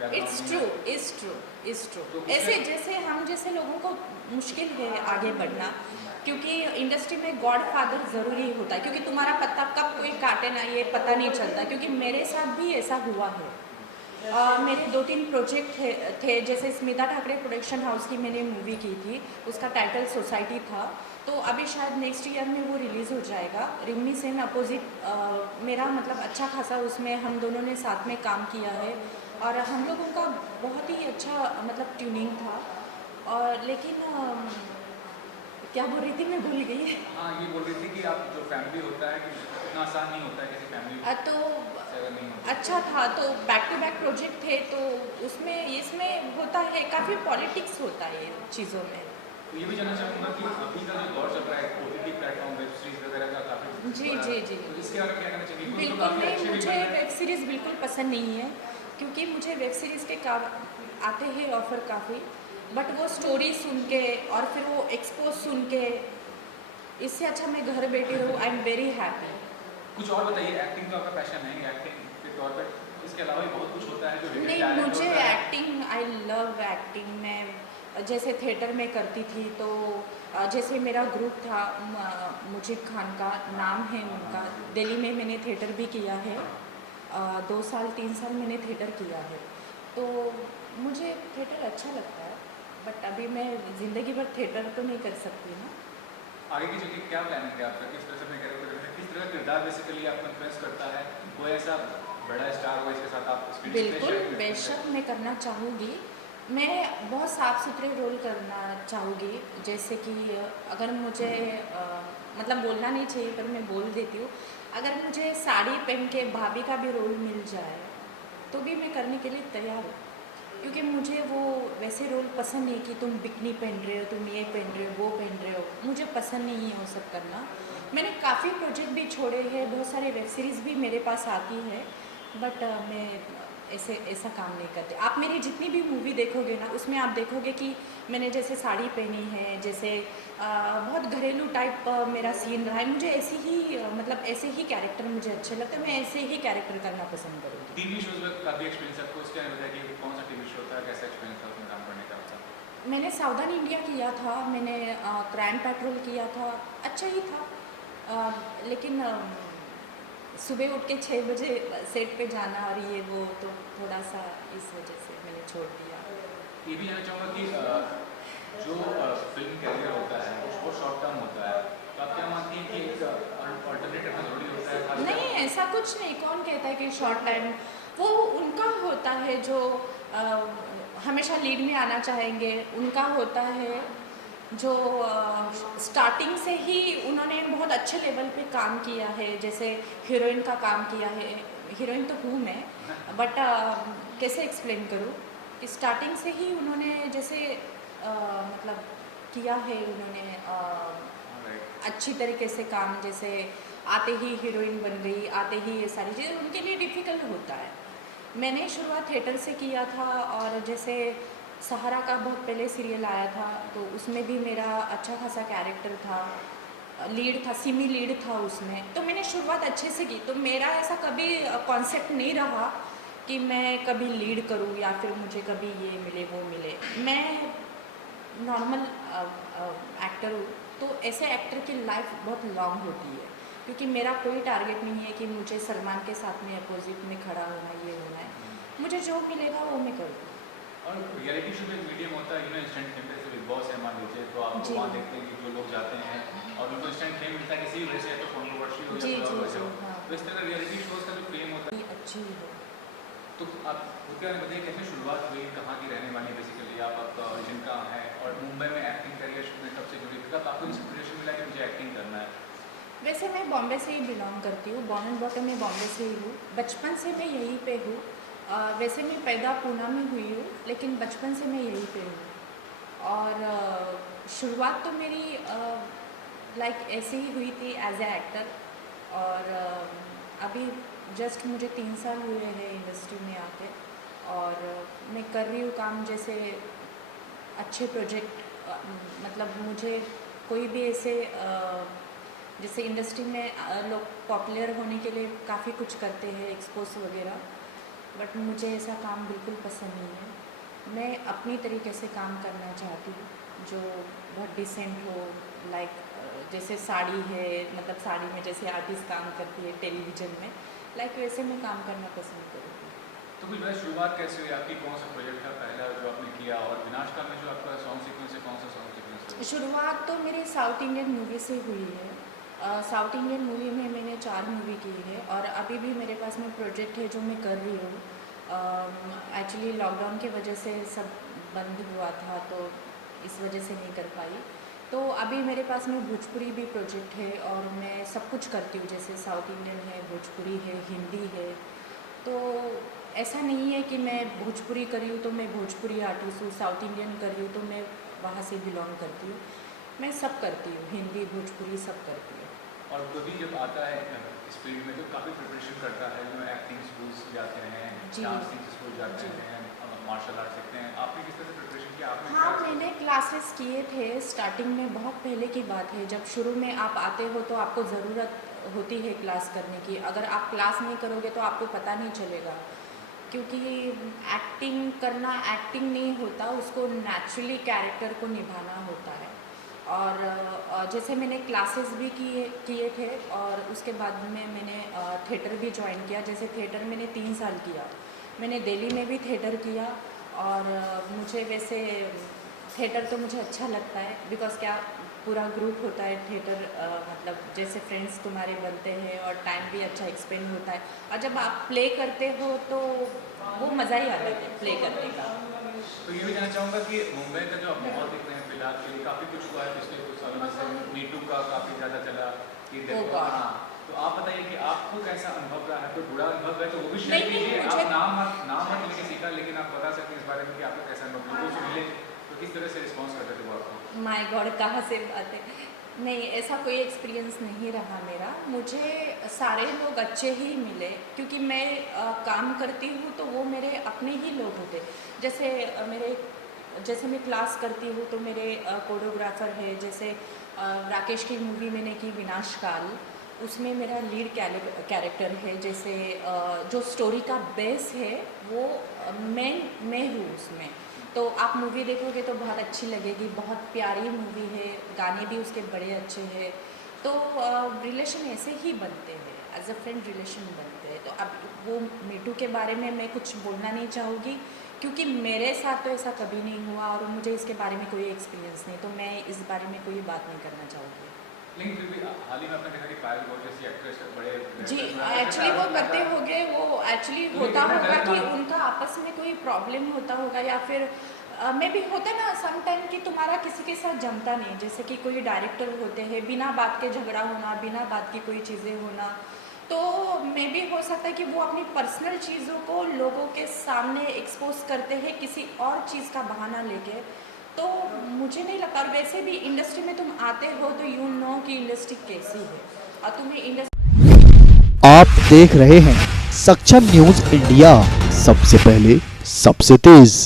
It's true, is true, is true. तो ऐसे जैसे हम जैसे लोगों को मुश्किल है आगे बढ़ना, क्योंकि इंडस्ट्री में गॉड फादर ज़रूरी होता है, क्योंकि तुम्हारा पत्ता कब कोई काटे ना ये पता नहीं चलता, क्योंकि मेरे साथ भी ऐसा हुआ है। मेरे 2-3 प्रोजेक्ट थे जैसे स्मिता ठाकरे प्रोडक्शन हाउस की मैंने मूवी की थी, उसका टाइटल सोसाइटी था। तो अभी शायद नेक्स्ट ईयर में वो रिलीज़ हो जाएगा। रिमी सेन अपोजिट मेरा मतलब अच्छा खासा उसमें हम दोनों ने साथ में काम किया है, और हम लोगों का बहुत ही अच्छा मतलब ट्यूनिंग था। और लेकिन क्या बोल रही थी मैं भूल गई। हाँ, ये बोल रही थी कि आप जो फैमिली होता है कि इतना आसान नहीं होता है किसी फैमिली तो से अगर नहीं होता। अच्छा था, तो बैक टू बैक प्रोजेक्ट थे, तो उसमें इसमें होता है काफ़ी पॉलिटिक्स होता है ये चीज़ों में। तो ये भी जानना चाहूँगा कि अभी का जो दौर चल रहा है ओटीटी प्लेटफॉर्म वेब सीरीज वगैरह का काफ़ी जी बड़ा, जी जी। तो इसके बारे में क्या कहना चाहिए? कुछ तो बिल्कुल काफ़ी नहीं, अच्छे भी मुझे बन रहे वेब हैं। सीरीज़ बिल्कुल पसंद नहीं है, क्योंकि मुझे वेब सीरीज़ के आते हैं ऑफ़र काफ़ी, बट वो स्टोरी सुन के और फिर वो एक्सपोज सुन के, इससे अच्छा मैं घर बैठी रहूँ। I am very happy. कुछ और बताइए, एक्टिंग तो आपका पैशन है, एक्टिंग के तौर पर इसके अलावा भी बहुत कुछ होता है जो हिडन नहीं, टैलेंट मुझे होता है। Acting, I love acting. मैं जैसे थिएटर में करती थी, तो जैसे मेरा ग्रुप था मुजीब खान का नाम है उनका, दिल्ली में मैंने थिएटर भी किया है। 2 साल 3 साल मैंने थिएटर किया है, तो मुझे थिएटर अच्छा लगता है, बट अभी मैं ज़िंदगी भर थिएटर तो नहीं कर सकती ना। आगे की चल के क्या प्लानिंग है आपका? किस तरह से अपने कैरेक्टर में किस तरह का किरदार बेसिकली आपको इन्फ्लुएंस करता है? कोई ऐसा बड़ा स्टार हो जिसके साथ आप स्क्रीन प्ले बिल्कुल, शेयर करते हैं? बेशक मैं करना चाहूँगी। मैं बहुत साफ़ सुथरे रोल करना चाहूँगी, जैसे कि अगर मुझे मतलब बोलना नहीं चाहिए पर मैं बोल देती हूँ। अगर मुझे साड़ी पहन के भाभी का भी रोल मिल जाए, तो भी मैं करने के लिए तैयार हूँ। क्योंकि मुझे वो वैसे रोल पसंद नहीं कि तुम बिकनी पहन रहे हो, तुम ये पहन रहे हो, वो पहन रहे हो। मुझे पसंद नहीं है वो सब करना। मैंने काफ़ी प्रोजेक्ट भी छोड़े हैं, बहुत सारे वेब सीरीज़ भी मेरे पास आती है, बट मैं ऐसे ऐसा काम नहीं करती। आप मेरी जितनी भी मूवी देखोगे ना, उसमें आप देखोगे कि मैंने जैसे साड़ी पहनी है, जैसे बहुत घरेलू टाइप मेरा सीन रहा है। मुझे ऐसे ही मतलब ऐसे ही कैरेक्टर मुझे अच्छे लगते हैं, मैं ऐसे ही कैरेक्टर करना पसंद करूँगी। टीवी शोज में काफ़ी एक्सपीरियंस आपको, उसके बारे में बताइए कि कौन सा टीवी शो था, कैसा एक्सपीरियंस था उसमें काम करने का आपका? मैंने सावधान इंडिया किया था, मैंने क्राइम पेट्रोल किया था, अच्छा ही था। लेकिन सुबह उठ के 6 बजे सेट पे जाना और ये वो, तो थोड़ा सा इस वजह से मैंने छोड़ दिया। ये भी जानना चाहूँगा कि जो फिल्म कैरियर होता है वो शॉर्ट टर्म होता है, तो आप क्या मानती हैं कि एक अल्टरनेट रखना ज़रूरी होता है नहीं, खासकर? ऐसा कुछ नहीं। कौन कहता है कि शॉर्ट टाइम, वो उनका होता है जो अ, हमेशा लीड में आना चाहेंगे, उनका होता है जो स्टार्टिंग से ही उन्होंने बहुत अच्छे लेवल पे काम किया है, जैसे हीरोइन का काम किया है। हीरोइन तो हूँ मैं, बट कैसे एक्सप्लेन करूँ कि स्टार्टिंग से ही उन्होंने जैसे मतलब किया है उन्होंने राइट। अच्छी तरीके से काम, जैसे आते ही हीरोइन बन गई, आते ही ये सारी चीज़ें उनके लिए डिफ़िकल्ट होता है। मैंने शुरुआत थिएटर से किया था, और जैसे सहारा का बहुत पहले सीरियल आया था, तो उसमें भी मेरा अच्छा खासा कैरेक्टर था, लीड था, सिमी लीड था उसमें। तो मैंने शुरुआत अच्छे से की, तो मेरा ऐसा कभी कॉन्सेप्ट नहीं रहा कि मैं कभी लीड करूँ या फिर मुझे कभी ये मिले वो मिले। मैं नॉर्मल एक्टर हूँ, तो ऐसे एक्टर की लाइफ बहुत लॉन्ग होती है, क्योंकि मेरा कोई टारगेट नहीं है कि मुझे सलमान के साथ में अपोजिट में खड़ा होना, ये होना है। मुझे जो मिलेगा वो मैं करूँगी। और रियलिटी शो में एक मीडियम होता है, इंस्टेंट फेम, जैसे बिग बॉस है मान लीजिए, तो आप जी वहाँ देखते हैं कि जो लोग जाते हैं और उनको इंस्टेंट फेम मिलता है किसी भी वजह से, या तो कंट्रोवर्सी हो या जी कोई और जी वजह जी। हो। हाँ, तो इस तरह रियलिटी शोज का जो फेम होता ये अच्छी हो। है, तो आप खुद के बारे में बताइए कैसे शुरुआत हुई, कहाँ की रहने वाली बेसिकली आप, आपका ओरिजिन कहाँ है, और मुंबई में एक्टिंग करियर में कब से जुड़ी, कब आपको इंस्पिरेशन मिला कि मुझे एक्टिंग करना है? वैसे मैं बॉम्बे से ही बिलोंग करती हूँ, बॉर्न एंड बॉटम मैं बॉम्बे से ही हूँ, बचपन से मैं यहीं पे हूँ। वैसे मैं पैदा पूना में हुई हूँ, लेकिन बचपन से मैं यहीं पे हूँ। और शुरुआत तो मेरी लाइक ऐसे ही हुई थी एज ए एक्टर। और अभी जस्ट मुझे 3 साल हुए हैं इंडस्ट्री में आके, और मैं कर रही हूँ काम, जैसे अच्छे प्रोजेक्ट, मतलब मुझे कोई भी ऐसे जैसे इंडस्ट्री में लोग पॉपुलर होने के लिए काफ़ी कुछ करते हैं, एक्सपोज वगैरह। बट मुझे ऐसा काम बिल्कुल पसंद नहीं है। मैं अपनी तरीके से काम करना चाहती हूँ, जो बहुत डिसेंट हो, लाइक जैसे साड़ी है, मतलब साड़ी में जैसे आर्टिस्ट काम करती है टेलीविज़न में, लाइक वैसे मैं काम करना पसंद करूँगी। तो कुछ बताइए शुरुआत कैसे हुई आपकी, कौन सा प्रोजेक्ट था पहला जो आपने किया, और विनाशकाल में जो आपका सॉन्ग सीक्वेंस है कौन सा सॉन्ग सीक्वेंस है? शुरुआत तो मेरी साउथ इंडियन मूवी से हुई है। साउथ इंडियन मूवी में मैंने 4 मूवी की है और अभी भी मेरे पास में प्रोजेक्ट है जो मैं कर रही हूँ। एक्चुअली लॉकडाउन की वजह से सब बंद हुआ था, तो इस वजह से नहीं कर पाई। तो अभी मेरे पास में भोजपुरी भी प्रोजेक्ट है और मैं सब कुछ करती हूँ, जैसे साउथ इंडियन है, भोजपुरी है, हिंदी है। तो ऐसा नहीं है कि मैं भोजपुरी कर रही हूँ तो मैं भोजपुरी आर्टिस्ट हूँ, साउथ इंडियन कर रही हूँ तो मैं वहाँ से बिलोंग करती हूँ। मैं सब करती हूँ, हिंदी भोजपुरी सब करती हूँ। और कभी जब आता है इस फील्ड में तो काफ़ी प्रिपरेशन करता है, जो एक्टिंग स्कूल्स जाते हैं, जी। डांसिंग स्कूल जाते जी। हैं, मार्शल आर्ट सीखते हैं, आपने किस तरह से प्रिपरेशन किया? आपने हाँ, क्या मैंने क्लासेस किए थे स्टार्टिंग में, बहुत पहले की बात है। जब शुरू में आप आते हो तो आपको ज़रूरत होती है क्लास करने की। अगर आप क्लास नहीं करोगे तो आपको पता नहीं चलेगा, क्योंकि एक्टिंग करना एक्टिंग नहीं होता, उसको नेचुरली कैरेक्टर को निभाना होता है। और जैसे मैंने क्लासेस भी किए थे और उसके बाद में मैंने थिएटर भी ज्वाइन किया। जैसे थिएटर मैंने 3 साल किया, मैंने दिल्ली में भी थिएटर किया। और मुझे वैसे थिएटर तो मुझे अच्छा लगता है, बिकॉज़ क्या पूरा ग्रुप होता है थिएटर, मतलब जैसे फ्रेंड्स तुम्हारे बनते हैं और टाइम भी अच्छा एक्सपेंड होता है। और जब आप प्ले करते हो तो वो मज़ा ही अलग है प्ले करने का। तो ये भी जानना चाहूँगा कि मुंबई का जो आप माहौल देख रहे हैं फिलहाल के लिए, काफ़ी कुछ हुआ है पिछले कुछ सालों में, से मीटू का काफ़ी ज़्यादा चला कि Oh देखो। God. हाँ, तो आप बताइए कि आपको कैसा अनुभव रहा है? कोई बुरा अनुभव है तो वो भी शेयर नहीं, कीजिए। आप मुझे नाम मत लेके सीखा, लेकिन आप बता सकते हैं इस बारे में कि आपको कैसा अनुभव, लोगों से मिले तो किस तरह से रिस्पॉन्स करते थे वो आपको? माय गॉड, कहाँ से बात है। नहीं, ऐसा कोई एक्सपीरियंस नहीं रहा मेरा। मुझे सारे लोग अच्छे ही मिले, क्योंकि मैं काम करती हूँ तो वो मेरे अपने ही लोग होते। जैसे मैं क्लास करती हूँ तो मेरे कोरियोग्राफर है, जैसे राकेश की मूवी मैंने की विनाशकाल, उसमें मेरा लीड कैरेक्टर है। जैसे जो स्टोरी का बेस है वो मैं हूँ उसमें। तो आप मूवी देखोगे तो बहुत अच्छी लगेगी, बहुत प्यारी मूवी है, गाने भी उसके बड़े अच्छे हैं। तो रिलेशन ऐसे ही बनते हैं, एज अ फ्रेंड रिलेशन बनते हैं। तो अब वो मीटू के बारे में मैं कुछ बोलना नहीं चाहूँगी, क्योंकि मेरे साथ तो ऐसा कभी नहीं हुआ और मुझे इसके बारे में कोई एक्सपीरियंस नहीं, तो मैं इस बारे में कोई बात नहीं करना चाहूँगी। लेकिन फिर भी हाल ही में आपने देखा कि पायल गौर जैसी एक्ट्रेस बड़े जी, directors एक्चुअली वो करते होंगे, वो एक्चुअली तो ये होता कितना होगा गलत कि बात है? उनका आपस में कोई प्रॉब्लम होता होगा, या फिर मे बी होता ना सम टाइम कि तुम्हारा किसी के साथ जमता नहीं। जैसे कि कोई डायरेक्टर होते हैं, बिना बात के झगड़ा होना, बिना बात की कोई चीज़ें होना, तो मे बी हो सकता है कि वो अपनी पर्सनल चीज़ों को लोगों के सामने एक्सपोज करते हैं किसी और चीज़ का बहाना लेके। तो मुझे नहीं लगता। और वैसे भी इंडस्ट्री में तुम आते हो तो यू नो कि इंडस्ट्री कैसी है, और तुम्हें इंडस्ट्री। आप देख रहे हैं सक्षम न्यूज इंडिया, सबसे पहले सबसे तेज।